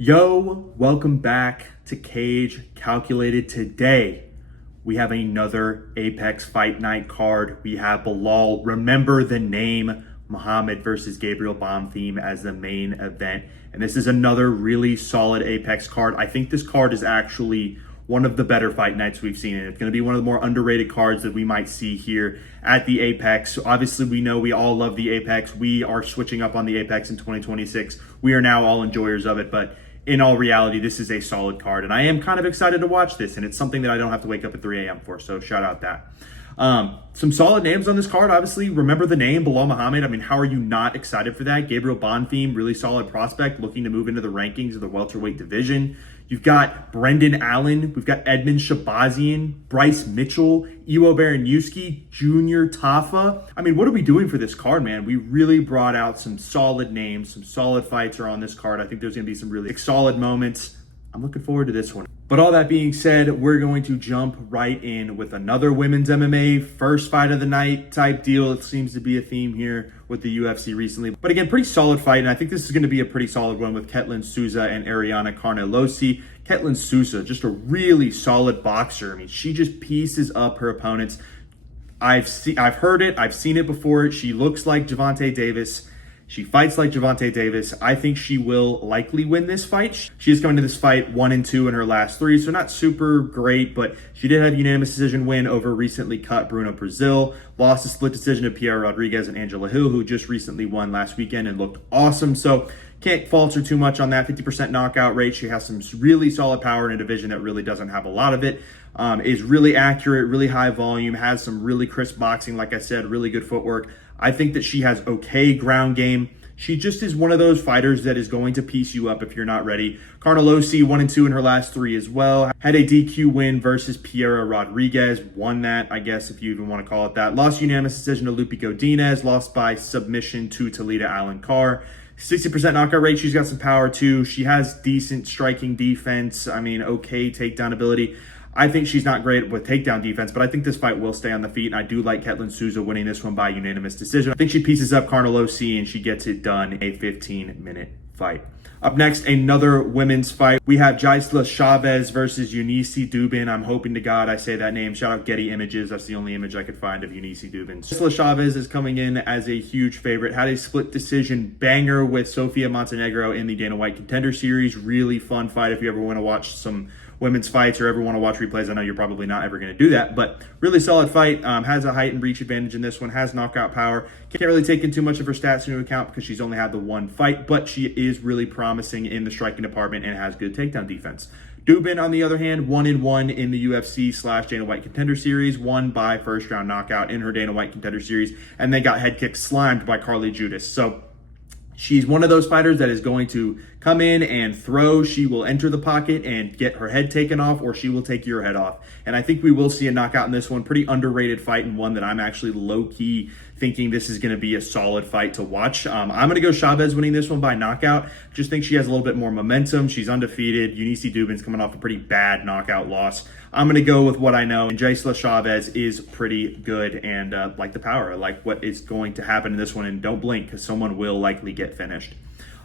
Yo, welcome back to Cage Calculated. Today, we have another Apex Fight Night card. We have Bilal, remember the name, Muhammad versus Gabriel Bonfim as the main event. And this is another really solid Apex card. I think this card is actually one of the better fight nights we've seen. And it's going to be one of the more underrated cards that we might see here at the Apex. So obviously, we know we all love the Apex. We are switching up on the Apex in 2026. We are now all enjoyers of it, but in all reality, this is a solid card, and I am kind of excited to watch this, and it's something that I don't have to wake up at 3 a.m. for, so shout out that. Some solid names on this card, obviously. Remember the name, Bilal Muhammad. I mean, how are you not excited for that? Gabriel Bonfim, really solid prospect, looking to move into the rankings of the welterweight division. You've got Brendan Allen. We've got Edmund Shabazian, Bryce Mitchell, Iwo Baranewski, Junior Tafa. I mean, what are we doing for this card, man? We really brought out some solid names. Some solid fights are on this card. I think there's going to be some really solid moments. I'm looking forward to this one. But all that being said, we're going to jump right in with another women's MMA first fight of the night type deal. It seems to be a theme here with the UFC recently. But again, pretty solid fight, and I think this is going to be a pretty solid one with Ketlin Souza and Ariana Carnelosi. Ketlin Souza, just a really solid boxer. I mean, she just pieces up her opponents. I've heard it, I've seen it before. She looks like Gervonta Davis. She fights like Gervonta Davis. I think she will likely win this fight. She is coming to this fight 1-2 in her last 3, so not super great, but she did have a unanimous decision win over recently cut Bruno Brazil. Lost a split decision to Pierre Rodriguez and Angela Hill, who just recently won last weekend and looked awesome. So can't falter too much on that 50% knockout rate. She has some really solid power in a division that really doesn't have a lot of it. Is really accurate, really high volume, has some really crisp boxing, like I said, really good footwork. I think that she has okay ground game. She just is one of those fighters that is going to piece you up if you're not ready. Carnelosi 1-2 in her last 3 as well. Had a DQ win versus Piera Rodriguez. Won that, I guess, if you even want to call it that. Lost unanimous decision to Lupi Godinez. Lost by submission to Talita Allen-Carr. 60% knockout rate. She's got some power too. She has decent striking defense. I mean, okay takedown ability. I think she's not great with takedown defense, but I think this fight will stay on the feet, and I do like Ketlin Souza winning this one by unanimous decision. I think she pieces up Carnelosi, and she gets it done in a 15-minute fight. Up next, another women's fight. We have Jaisla Chavez versus Eunice Dubin. I'm hoping to God I say that name. Shout out Getty Images. That's the only image I could find of Eunice Dubin. Jaisla Chavez is coming in as a huge favorite. Had a split decision banger with Sofia Montenegro in the Dana White Contender Series. Really fun fight if you ever want to watch some women's fights or ever want to watch replays. I know you're probably not ever going to do that, but really solid fight. Has a height and reach advantage in this one, has knockout power. Can't really take in too much of her stats into account because she's only had the one fight, but she is really promising in the striking department and has good takedown defense. Dubin, on the other hand, 1-1 in the UFC/Dana White Contender Series, won by first round knockout in her Dana White Contender Series, and then got head kick slimed by Carly Judas. So she's one of those fighters that is going to come in and throw. She will enter the pocket and get her head taken off, or she will take your head off. And I think we will see a knockout in this one. Pretty underrated fight, and one that I'm actually low-key thinking this is going to be a solid fight to watch. I'm going to go Chavez winning this one by knockout. Just think she has a little bit more momentum. She's undefeated. Eunice Dubin's coming off a pretty bad knockout loss. I'm going to go with what I know. And Jaisla Chavez is pretty good and like the power. I like what is going to happen in this one. And don't blink because someone will likely get finished.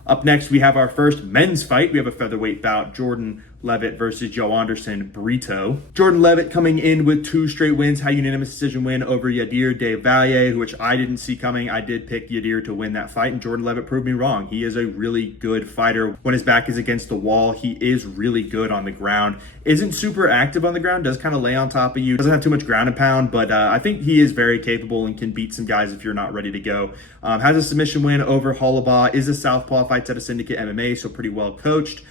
Up next, we have our first men's fight. We have a featherweight bout, Jordan Levitt versus Joe Anderson Brito. Jordan Levitt coming in with 2 straight wins, had a unanimous decision win over Yadir De Valle, which I didn't see coming. I did pick Yadir to win that fight, and Jordan Levitt proved me wrong. He is a really good fighter. When his back is against the wall, he is really good on the ground. Isn't super active on the ground, does kind of lay on top of you. Doesn't have too much ground and pound, but I think he is very capable and can beat some guys if you're not ready to go. Has a submission win over Hollabaugh, is a southpaw, fights at a Syndicate MMA, so pretty well coached.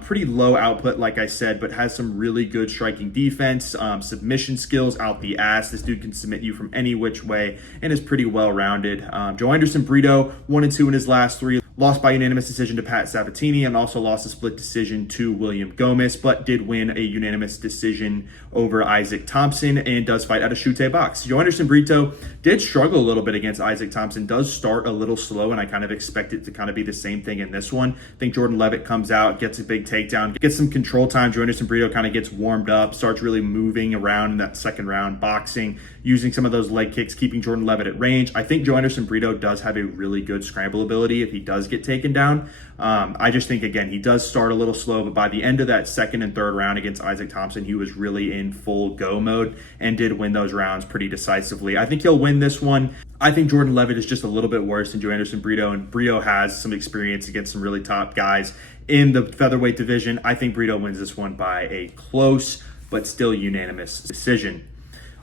Pretty low output, like I said, but has some really good striking defense, submission skills out the ass. This dude can submit you from any which way and is pretty well-rounded. Joe Anderson Brito, 1-2 in his last 3. Lost by unanimous decision to Pat Sabatini and also lost a split decision to William Gomez, but did win a unanimous decision over Isaac Thompson and does fight at a Shute box. Joe Anderson Brito did struggle a little bit against Isaac Thompson, does start a little slow, and I kind of expect it to kind of be the same thing in this one. I think Jordan Levitt comes out, gets gets a big takedown, gets some control time. Joanderson Brito kind of gets warmed up, starts really moving around in that second round, boxing, using some of those leg kicks, keeping Jordan Levitt at range. I think Joanderson Brito does have a really good scramble ability if he does get taken down. I just think, again, he does start a little slow, but by the end of that second and third round against Isaac Thompson, he was really in full go mode and did win those rounds pretty decisively. I think he'll win this one. I think Jordan Levitt is just a little bit worse than Joanderson Brito, and Brito has some experience against some really top guys in the featherweight division. I think Brito wins this one by a close but still unanimous decision.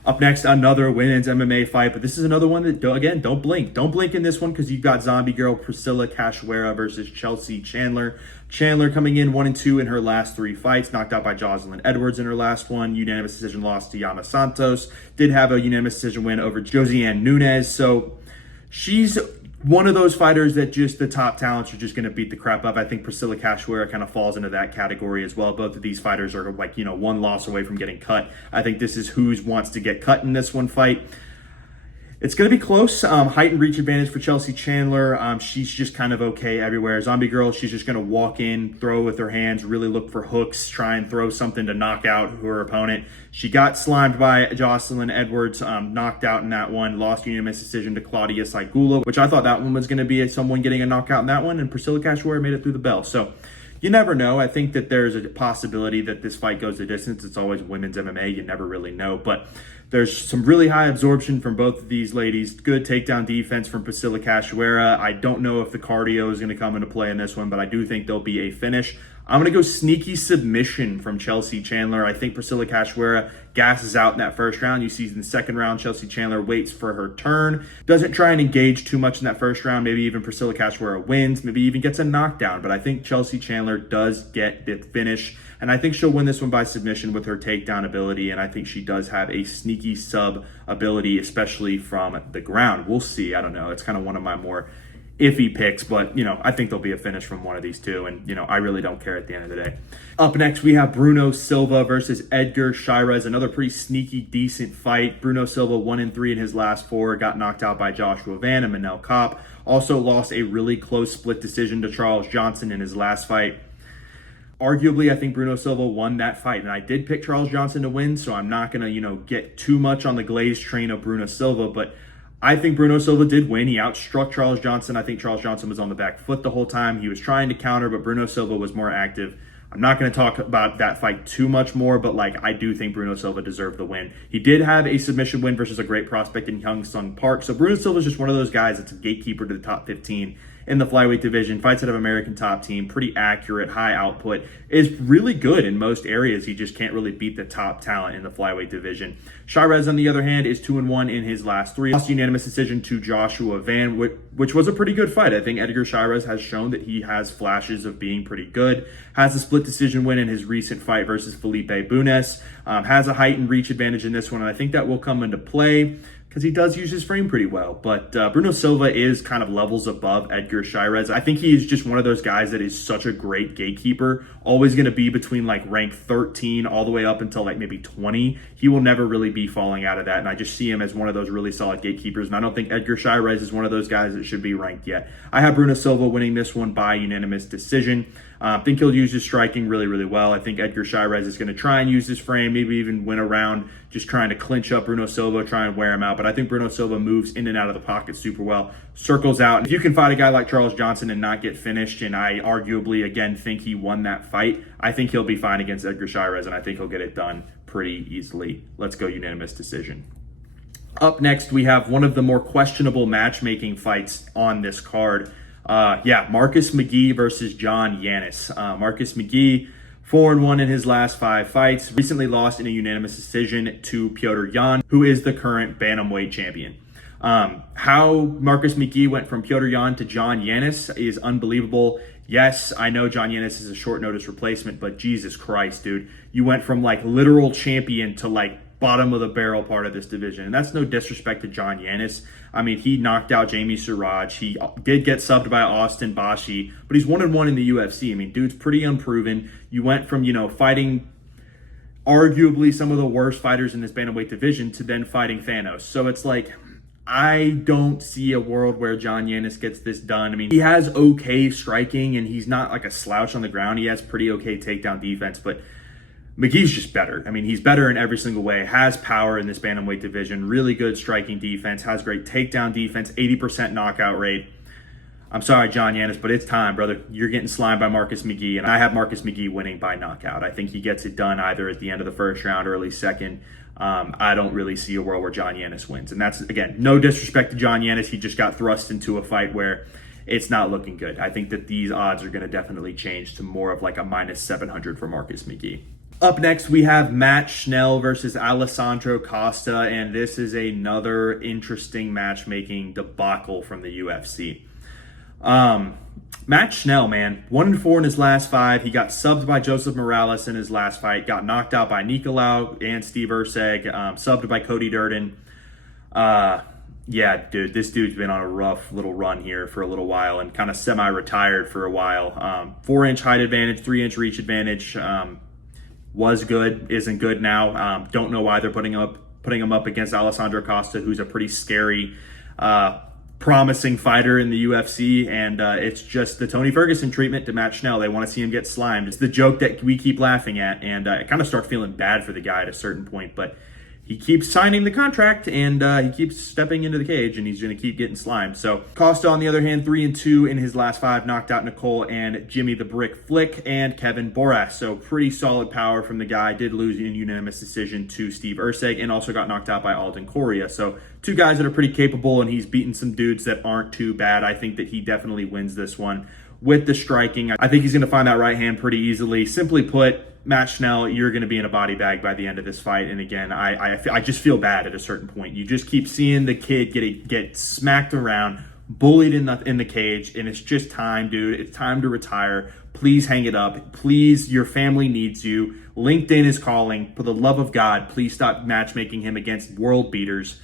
Up next, another women's MMA fight, but this is another one that, again, don't blink. Don't blink in this one because you've got zombie girl Priscilla Cachoeira versus Chelsea Chandler. Chandler coming in 1-2 in her last 3 fights, knocked out by Jocelyn Edwards in her last one. Unanimous decision loss to Yana Santos. Did have a unanimous decision win over Josiane Nunes. So she's one of those fighters that just the top talents are just going to beat the crap up. I think Priscilla Cachoeira kind of falls into that category as well. Both of these fighters are like, one loss away from getting cut. I think this is who wants to get cut in this one fight. It's going to be close. Height and reach advantage for Chelsea Chandler. She's just kind of okay everywhere. Zombie girl, she's just going to walk in, throw with her hands, really look for hooks, try and throw something to knock out her opponent. She got slimed by Jocelyn Edwards, knocked out in that one, lost unanimous decision to Claudia Saigula, which I thought that one was going to be someone getting a knockout in that one, and Priscilla Cachoeira made it through the bell. So you never know. I think that there's a possibility that this fight goes the distance. It's always women's MMA. You never really know. But there's some really high absorption from both of these ladies. Good takedown defense from Priscilla Cachoeira. I don't know if the cardio is going to come into play in this one, but I do think there'll be a finish. I'm going to go sneaky submission from Chelsea Chandler. I think Priscilla Cachoeira gasses out in that first round. You see in the second round, Chelsea Chandler waits for her turn. Doesn't try and engage too much in that first round. Maybe even Priscilla Cachoeira wins. Maybe even gets a knockdown. But I think Chelsea Chandler does get the finish. And I think she'll win this one by submission with her takedown ability. And I think she does have a sneaky sub ability, especially from the ground. We'll see. I don't know. It's kind of one of my more iffy picks, but I think there'll be a finish from one of these two, and I really don't care at the end of the day. Up next, we have Bruno Silva versus Edgar Chairez, another pretty sneaky, decent fight. Bruno Silva 1-3 in his last 4, got knocked out by Joshua Van and Manel Kopp. Also lost a really close split decision to Charles Johnson in his last fight. Arguably, I think Bruno Silva won that fight, and I did pick Charles Johnson to win, so I'm not going to, get too much on the glazed train of Bruno Silva, but I think Bruno Silva did win. He outstruck Charles Johnson. I think Charles Johnson was on the back foot the whole time. He was trying to counter, but Bruno Silva was more active. I'm not going to talk about that fight too much more, but I do think Bruno Silva deserved the win. He did have a submission win versus a great prospect in Hyung Sung Park. So Bruno Silva is just one of those guys that's a gatekeeper to the top 15 in the flyweight division, fights out of American Top Team, pretty accurate, high output, is really good in most areas. He just can't really beat the top talent in the flyweight division. Chairez, on the other hand, is 2-1 in his last 3. Lost unanimous decision to Joshua Van, which was a pretty good fight. I think Edgar Chairez has shown that he has flashes of being pretty good. Has a split decision win in his recent fight versus Felipe Bunes. Has a height and reach advantage in this one, and I think that will come into play because he does use his frame pretty well. But Bruno Silva is kind of levels above Edgar Chairez. I think he is just one of those guys that is such a great gatekeeper, always going to be between rank 13 all the way up until maybe 20. He will never really be falling out of that, and I just see him as one of those really solid gatekeepers, and I don't think Edgar Chairez is one of those guys that should be ranked yet. I have Bruno Silva winning this one by unanimous decision. I think he'll use his striking really, really well. I think Edgar Chairez is going to try and use his frame, maybe even win a round, just trying to clinch up Bruno Silva, try and wear him out. But I think Bruno Silva moves in and out of the pocket super well, circles out. If you can fight a guy like Charles Johnson and not get finished, and I arguably, again, think he won that fight, I think he'll be fine against Edgar Chairez, and I think he'll get it done pretty easily. Let's go unanimous decision. Up next, we have one of the more questionable matchmaking fights on this card. Marcus McGee versus John Yanis. Marcus McGee, 4-1 in his last 5 fights. Recently lost in a unanimous decision to Petr Yan, who is the current bantamweight champion. How Marcus McGee went from Petr Yan to John Yanis is unbelievable. Yes, I know John Yanis is a short notice replacement, but Jesus Christ, dude. You went from literal champion to bottom of the barrel part of this division. And that's no disrespect to John Yanis. I mean, he knocked out Jamie Siraj. He did get subbed by Austin Bashi, but he's 1-1 in the UFC. I mean, dude's pretty unproven. You went from, fighting arguably some of the worst fighters in this bantamweight division to then fighting Thanos. So it's I don't see a world where John Yanis gets this done. I mean, he has okay striking, and he's not like a slouch on the ground. He has pretty okay takedown defense, but McGee's just better. I mean, he's better in every single way, has power in this bantamweight division, really good striking defense, has great takedown defense, 80% knockout rate. I'm sorry, John Yanis, but it's time, brother. You're getting slimed by Marcus McGee, and I have Marcus McGee winning by knockout. I think he gets it done either at the end of the first round, early second. I don't really see a world where John Yanis wins. And that's, again, no disrespect to John Yanis. He just got thrust into a fight where it's not looking good. I think that these odds are going to definitely change to more of like a minus 700 for Marcus McGee. Up next, we have Matt Schnell versus Alessandro Costa, and this is another interesting matchmaking debacle from the UFC. Matt Schnell, man, 1-4 in his last 5. He got subbed by Joseph Morales in his last fight, got knocked out by Nicolau and Steve Erceg, subbed by Cody Durden. Yeah, dude, this dude's been on a rough little run here for a little while and kind of semi-retired for a while. 4-inch height advantage, 3-inch reach advantage. Was good, isn't good now. Don't know why they're putting him up against Alessandro Costa, who's a pretty scary, promising fighter in the UFC, and it's just the Tony Ferguson treatment to Matt Schnell. They want to see him get slimed. It's the joke that we keep laughing at, and I kind of start feeling bad for the guy at a certain point, but he keeps signing the contract, and he keeps stepping into the cage, and he's going to keep getting slimed. So Costa, on the other hand, 3-2 in his last 5, knocked out Nicole and Jimmy the Brick Flick and Kevin Boras. So pretty solid power from the guy. Did lose in unanimous decision to Steve Erceg and also got knocked out by Alden Correa. So 2 guys that are pretty capable, and he's beaten some dudes that aren't too bad. I think that he definitely wins this one with the striking. I think he's going to find that right hand pretty easily. Simply put, Matt Schnell, you're going to be in a body bag by the end of this fight. And again, I just feel bad at a certain point. You just keep seeing the kid get smacked around, bullied in the cage, and it's just time, dude. It's time to retire. Please hang it up. Please, your family needs you. LinkedIn is calling. For the love of God, please stop matchmaking him against world beaters.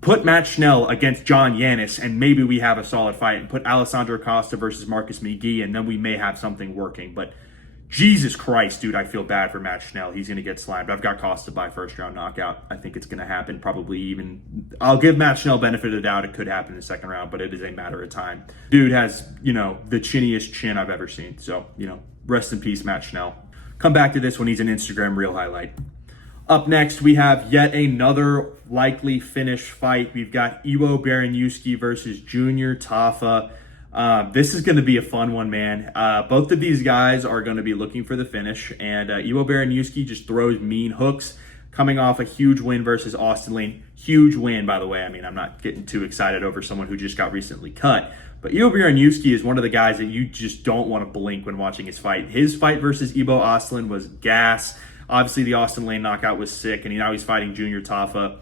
Put Matt Schnell against John Yanis, and maybe we have a solid fight. And put Alessandro Costa versus Marcus McGee, and then we may have something working. But Jesus Christ, dude, I feel bad for Matt Schnell. He's going to get slammed. I've got Costa by first-round knockout. I think it's going to happen probably even. I'll give Matt Schnell benefit of the doubt. It could happen in the second round, but it is a matter of time. Dude has, the chinniest chin I've ever seen. So, rest in peace, Matt Schnell. Come back to this when he's an Instagram reel highlight. Up next, we have yet another likely finish fight. We've got Iwo Baranowski versus Junior Tafa. This is going to be a fun one, man. Both of these guys are going to be looking for the finish, and Iwo Baranowski just throws mean hooks, coming off a huge win versus Austin Lane. Huge win, by the way. I mean, I'm not getting too excited over someone who just got recently cut, but Iwo Baranowski is one of the guys that you just don't want to blink when watching his fight. His fight versus Ibo Aslan was gas. Obviously, the Austin Lane knockout was sick, and now he's fighting Junior Tafa.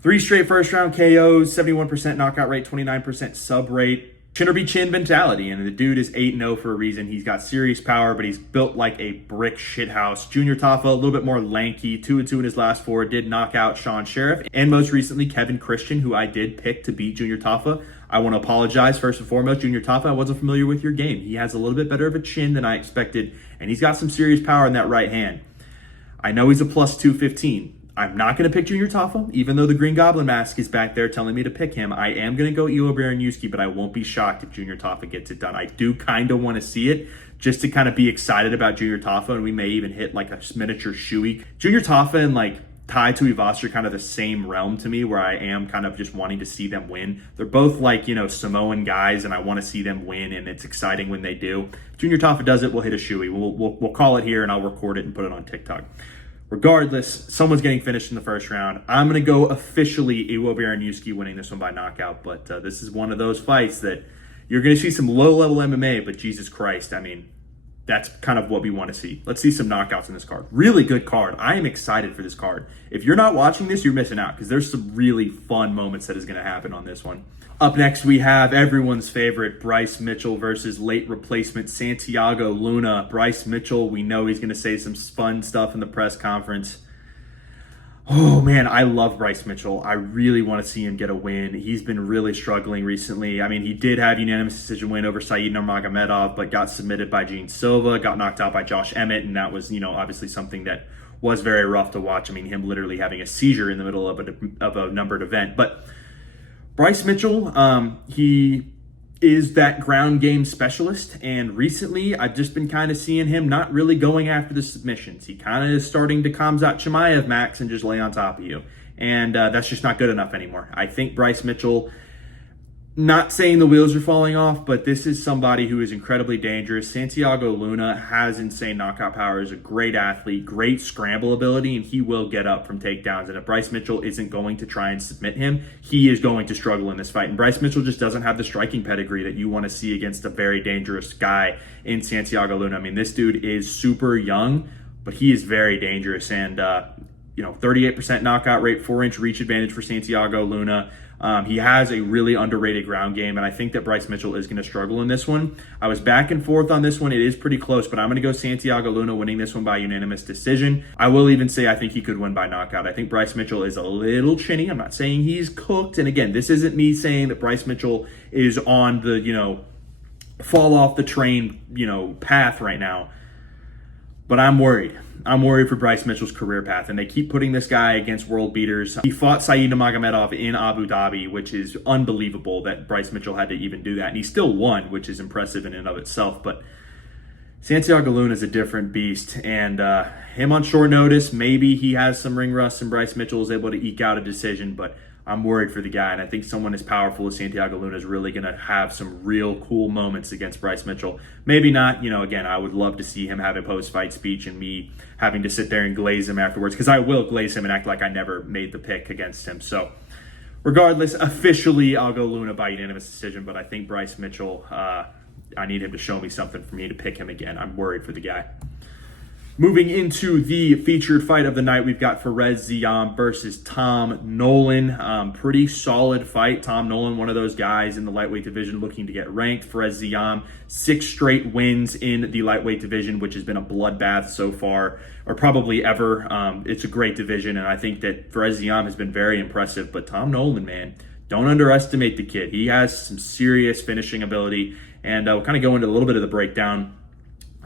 3 straight first-round KOs, 71% knockout rate, 29% sub rate. Chin or be chin mentality, and the dude is 8-0 for a reason. He's got serious power, but he's built like a brick shithouse. Junior Tafa, a little bit more lanky, 2-2 in his last 4, did knock out Sean Sheriff, and most recently Kevin Christian, who I did pick to beat Junior Tafa. I want to apologize first and foremost, Junior Tafa. I wasn't familiar with your game. He has a little bit better of a chin than I expected, and he's got some serious power in that right hand. I know he's a plus 215. I'm not going to pick Junior Tafa, even though the Green Goblin mask is back there telling me to pick him. I am going to go Iwo Baranowski, but I won't be shocked if Junior Tafa gets it done. I do kind of want to see it just to kind of be excited about Junior Tafa, and we may even hit like a miniature shoey. Junior Tafa and like Tai Tuivasa are kind of the same realm to me, where I am kind of just wanting to see them win. They're both like, Samoan guys, and I want to see them win, and it's exciting when they do. If Junior Tafa does it, we'll hit a shoey. We'll call it here, and I'll record it and put it on TikTok. Regardless, someone's getting finished in the first round. I'm going to go officially Iwo Baranowski winning this one by knockout, but this is one of those fights that you're going to see some low-level MMA, but Jesus Christ, I mean, that's kind of what we want to see. Let's see some knockouts in this card. Really good card. I am excited for this card. If you're not watching this, you're missing out, because there's some really fun moments that is going to happen on this one. Up next, we have everyone's favorite Bryce Mitchell versus late replacement Santiago Luna. Bryce Mitchell, we know he's going to say some fun stuff in the press conference. Oh, man, I love Bryce Mitchell. I really want to see him get a win. He's been really struggling recently. I mean, he did have unanimous decision win over Said Nurmagomedov, but got submitted by Gene Silva, got knocked out by Josh Emmett, and that was, obviously something that was very rough to watch. I mean, him literally having a seizure in the middle of a numbered event. But Bryce Mitchell, he is that ground game specialist, and recently I've just been kind of seeing him not really going after the submissions. He kind of is starting to Khamzat Chimaev max and just lay on top of you, and that's just not good enough anymore. I think Bryce Mitchell, not saying the wheels are falling off, but this is somebody who is incredibly dangerous. Santiago Luna has insane knockout power, is a great athlete, great scramble ability, and he will get up from takedowns. And if Bryce Mitchell isn't going to try and submit him, he is going to struggle in this fight. And Bryce Mitchell just doesn't have the striking pedigree that you want to see against a very dangerous guy in Santiago Luna. I mean, this dude is super young, but he is very dangerous. And, 38% knockout rate, 4-inch reach advantage for Santiago Luna. He has a really underrated ground game, and I think that Bryce Mitchell is going to struggle in this one. I was back and forth on this one. It is pretty close, but I'm going to go Santiago Luna winning this one by unanimous decision. I will even say I think he could win by knockout. I think Bryce Mitchell is a little chinny. I'm not saying he's cooked. And again, this isn't me saying that Bryce Mitchell is on the, fall off the train, path right now. But I'm worried. I'm worried for Bryce Mitchell's career path, and they keep putting this guy against world beaters. He fought Saeed Nurmagomedov in Abu Dhabi, which is unbelievable that Bryce Mitchell had to even do that, and he still won, which is impressive in and of itself. But Santiago Luna is a different beast, and him on short notice, maybe he has some ring rust, and Bryce Mitchell is able to eke out a decision, but I'm worried for the guy, and I think someone as powerful as Santiago Luna is really going to have some real cool moments against Bryce Mitchell. Maybe not, again, I would love to see him have a post-fight speech and me having to sit there and glaze him afterwards, because I will glaze him and act like I never made the pick against him. So regardless, officially, I'll go Luna by unanimous decision, but I think Bryce Mitchell, I need him to show me something for me to pick him again. I'm worried for the guy. Moving into the featured fight of the night, we've got Fares Ziam versus Tom Nolan. Pretty solid fight. Tom Nolan, one of those guys in the lightweight division looking to get ranked. Fares Ziam, 6 straight wins in the lightweight division, which has been a bloodbath so far, or probably ever. It's a great division, and I think that Fares Ziam has been very impressive. But Tom Nolan, man, don't underestimate the kid. He has some serious finishing ability, and we'll kind of go into a little bit of the breakdown.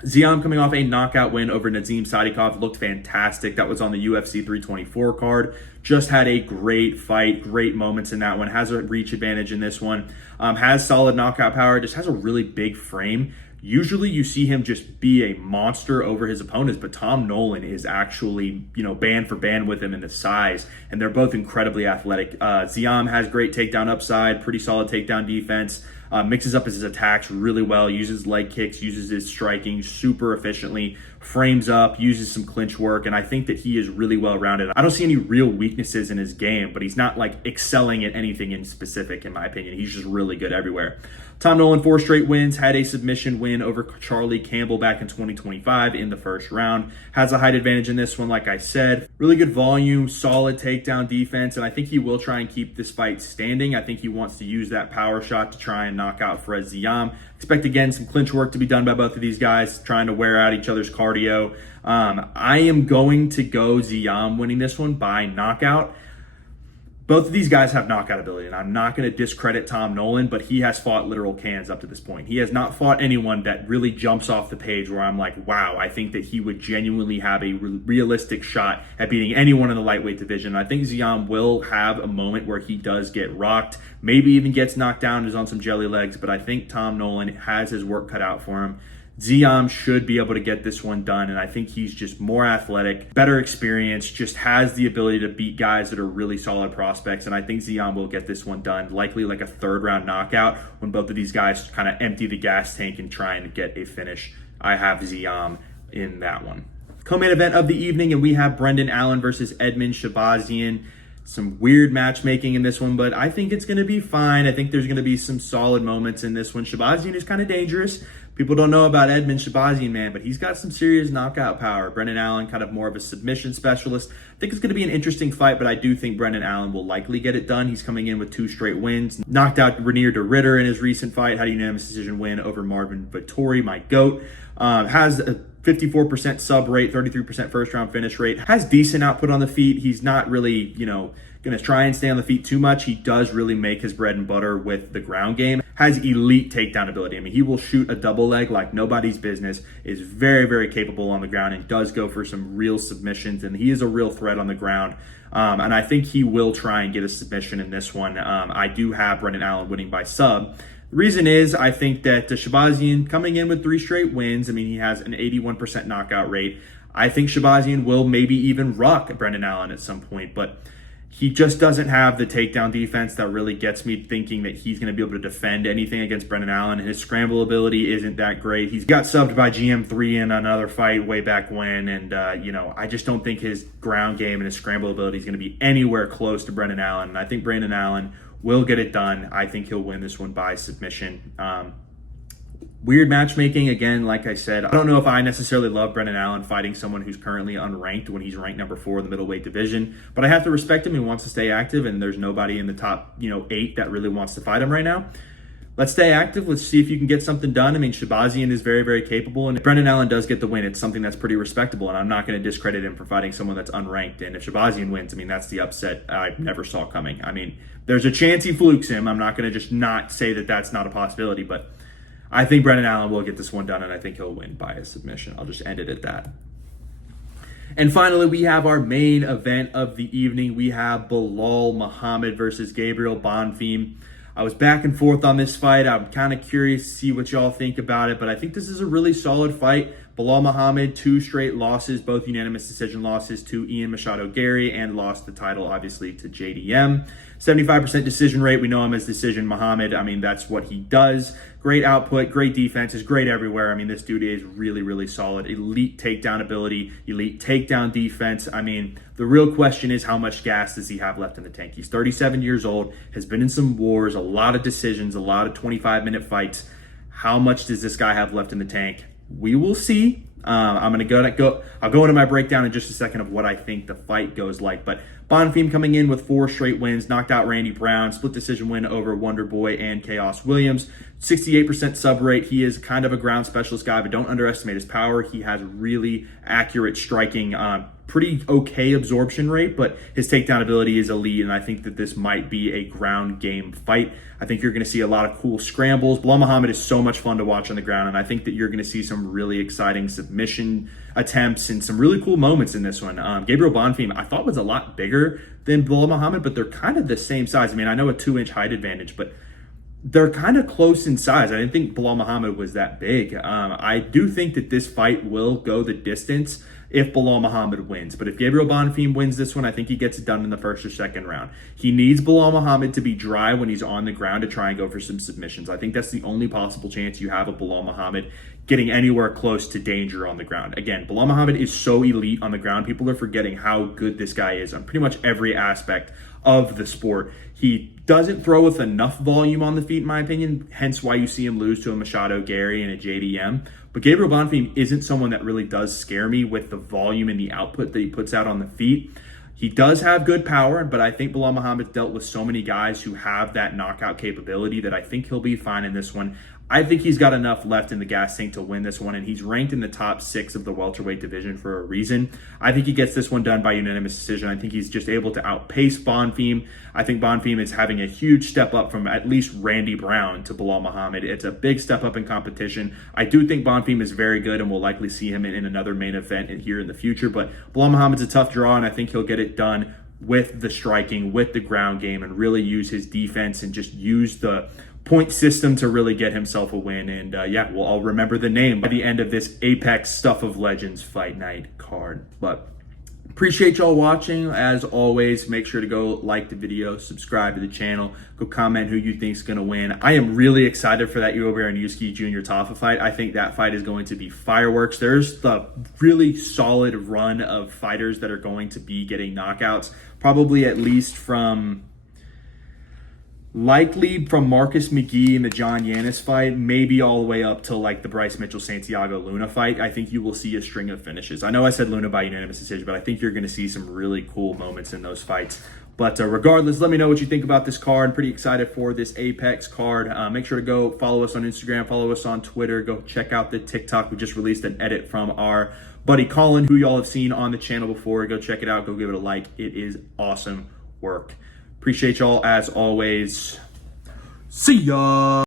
Ziam coming off a knockout win over Nazim Sadikov, looked fantastic. That was on the UFC 324 card. Just had a great fight, great moments in that one. Has a reach advantage in this one. Has solid knockout power, just has a really big frame. Usually you see him just be a monster over his opponents, but Tom Nolan is actually, band for band with him in the size, and they're both incredibly athletic. Ziam has great takedown upside, pretty solid takedown defense. Mixes up his attacks really well, uses leg kicks, uses his striking super efficiently, frames up, uses some clinch work, and I think that he is really well-rounded. I don't see any real weaknesses in his game, but he's not excelling at anything in specific, in my opinion. He's just really good everywhere. Tom Nolan, 4 straight wins, had a submission win over Charlie Campbell back in 2025 in the first round. Has a height advantage in this one, like I said. Really good volume, solid takedown defense, and I think he will try and keep this fight standing. I think he wants to use that power shot to try and knock out Fares Ziam. Expect, again, some clinch work to be done by both of these guys, trying to wear out each other's cardio. I am going to go Ziam winning this one by knockout. Both of these guys have knockout ability, and I'm not going to discredit Tom Nolan, but he has fought literal cans up to this point. He has not fought anyone that really jumps off the page where I'm like, wow, I think that he would genuinely have a realistic shot at beating anyone in the lightweight division. I think Ziam will have a moment where he does get rocked, maybe even gets knocked down, is on some jelly legs, but I think Tom Nolan has his work cut out for him. Ziam should be able to get this one done, and I think he's just more athletic, better experience, just has the ability to beat guys that are really solid prospects, and I think Ziam will get this one done, likely like a 3rd-round knockout when both of these guys kind of empty the gas tank and trying to get a finish. I have Ziam in that one. Co-main event of the evening, and we have Brendan Allen versus Edmen Shahbazyan. Some weird matchmaking in this one, but I think it's going to be fine. I think there's going to be some solid moments in this one. Shahbazyan is kind of dangerous. People don't know about Edmen Shahbazyan, man, but he's got some serious knockout power. Brendan Allen, kind of more of a submission specialist. I think it's going to be an interesting fight, but I do think Brendan Allen will likely get it done. He's coming in with 2 straight wins. Knocked out Renier de Ritter in his recent fight. Had a unanimous decision win over Marvin Vettori, my GOAT. Has a 54% sub rate, 33% first round finish rate, has decent output on the feet. He's not really, going to try and stay on the feet too much. He does really make his bread and butter with the ground game. Has elite takedown ability. I mean, he will shoot a double leg like nobody's business, is very, very capable on the ground, and does go for some real submissions, and he is a real threat on the ground. And I think he will try and get a submission in this one. I do have Brendan Allen winning by sub. The reason is I think that Shahbazyan coming in with 3 straight wins, I mean, he has an 81% knockout rate. I think Shahbazyan will maybe even rock Brendan Allen at some point, but he just doesn't have the takedown defense that really gets me thinking that he's going to be able to defend anything against Brendan Allen. His scramble ability isn't that great. He's got subbed by GM3 in another fight way back when, and I just don't think his ground game and his scramble ability is going to be anywhere close to Brendan Allen. And I think Brendan Allen will get it done. I think he'll win this one by submission. Weird matchmaking, again, like I said. I don't know if I necessarily love Brendan Allen fighting someone who's currently unranked when he's ranked number 4 in the middleweight division, but I have to respect him. He wants to stay active, and there's nobody in the top 8 that really wants to fight him right now. Let's stay active. Let's see if you can get something done. I mean, Shahbazyan is very, very capable, and if Brendan Allen does get the win, it's something that's pretty respectable, and I'm not going to discredit him for fighting someone that's unranked. And if Shahbazyan wins, I mean, that's the upset I never saw coming. I mean, there's a chance he flukes him. I'm not going to just not say that that's not a possibility, but I think Brendan Allen will get this one done, and I think he'll win by a submission. I'll just end it at that. And finally, we have our main event of the evening. We have Belal Muhammad versus Gabriel Bonfim. I was back and forth on this fight. I'm kind of curious to see what y'all think about it, but I think this is a really solid fight. Belal Muhammad, 2 straight losses, both unanimous decision losses to Ian Machado Gary, and lost the title, obviously, to JDM. 75% decision rate. We know him as Decision Muhammad. I mean, that's what he does. Great output, great defense, is great everywhere. I mean, this dude is really, really solid. Elite takedown ability, elite takedown defense. I mean, the real question is how much gas does he have left in the tank? He's 37 years old, has been in some wars, a lot of decisions, a lot of 25-minute fights. How much does this guy have left in the tank? We will see. I'll go into my breakdown in just a second of what I think the fight goes like. But Bonfim coming in with 4 straight wins, knocked out Randy Brown, split decision win over Wonder Boy and Chaos Williams. 68% sub rate. He is kind of a ground specialist guy, but don't underestimate his power. He has really accurate striking, pretty okay absorption rate, but his takedown ability is elite, and I think that this might be a ground game fight. I think you're going to see a lot of cool scrambles. Belal Muhammad is so much fun to watch on the ground, and I think that you're going to see some really exciting submission attempts and some really cool moments in this one. Gabriel Bonfim, I thought was a lot bigger than Belal Muhammad, but they're kind of the same size. I mean, I know a 2-inch height advantage, but they're kind of close in size. I didn't think Belal Muhammad was that big. I do think that this fight will go the distance if Belal Muhammad wins. But if Gabriel Bonfim wins this one, I think he gets it done in the first or second round. He needs Belal Muhammad to be dry when he's on the ground to try and go for some submissions. I think that's the only possible chance you have of Belal Muhammad getting anywhere close to danger on the ground. Again, Belal Muhammad is so elite on the ground. People are forgetting how good this guy is on pretty much every aspect of the sport. He doesn't throw with enough volume on the feet, in my opinion, hence why you see him lose to a Machado Gary and a JDM. But Gabriel Bonfim isn't someone that really does scare me with the volume and the output that he puts out on the feet. He does have good power, but I think Belal Muhammad's dealt with so many guys who have that knockout capability that I think he'll be fine in this one. I think he's got enough left in the gas tank to win this one, and he's ranked in the top 6 of the welterweight division for a reason. I think he gets this one done by unanimous decision. I think he's just able to outpace Bonfim. I think Bonfim is having a huge step up from at least Randy Brown to Belal Muhammad. It's a big step up in competition. I do think Bonfim is very good, and we'll likely see him in another main event here in the future, but Belal Muhammad's a tough draw, and I think he'll get it done with the striking, with the ground game, and really use his defense and just use the point system to really get himself a win. And well, I'll remember the name by the end of this Apex Stuff of Legends Fight Night card. But appreciate y'all watching. As always, make sure to go like the video, subscribe to the channel, go comment who you think's gonna win. I am really excited for that Yoel and Yusuke Jr. Tafa fight. I think that fight is going to be fireworks. There's the really solid run of fighters that are going to be getting knockouts, probably at least from Marcus McGee in the John Yanis fight, maybe all the way up to like the Bryce Mitchell-Santiago Luna fight. I think you will see a string of finishes. I know I said Luna by unanimous decision, but I think you're going to see some really cool moments in those fights. But regardless, let me know what you think about this card. I'm pretty excited for this Apex card. Make sure to go follow us on Instagram, follow us on Twitter. Go check out the TikTok. We just released an edit from our buddy Colin, who y'all have seen on the channel before. Go check it out. Go give it a like. It is awesome work. Appreciate y'all as always. See ya.